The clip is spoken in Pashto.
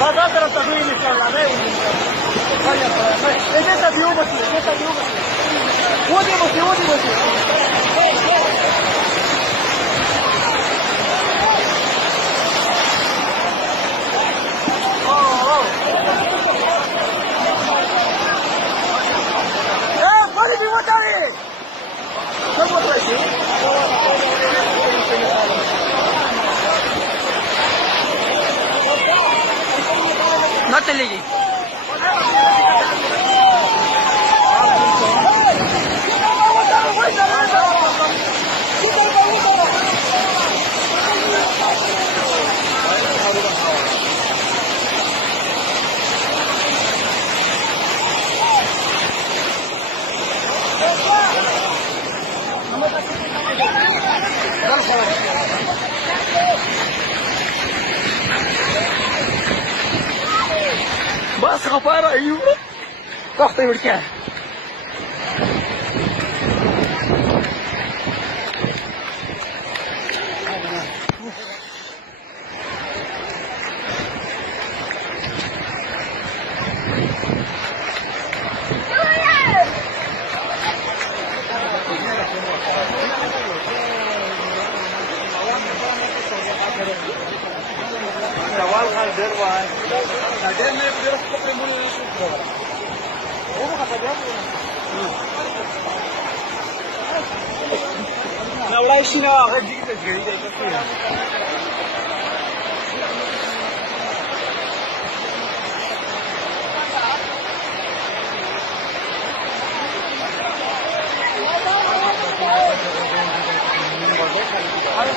vas a tratar de iniciar la red. Es esta viuda, es esta viuda. Último. Pode me botar aí! Vamos botar aqui. No चलेगी بس غفارة أيوة ضغطي بالكامل والله شينا غير ديك الجريده كثير هذا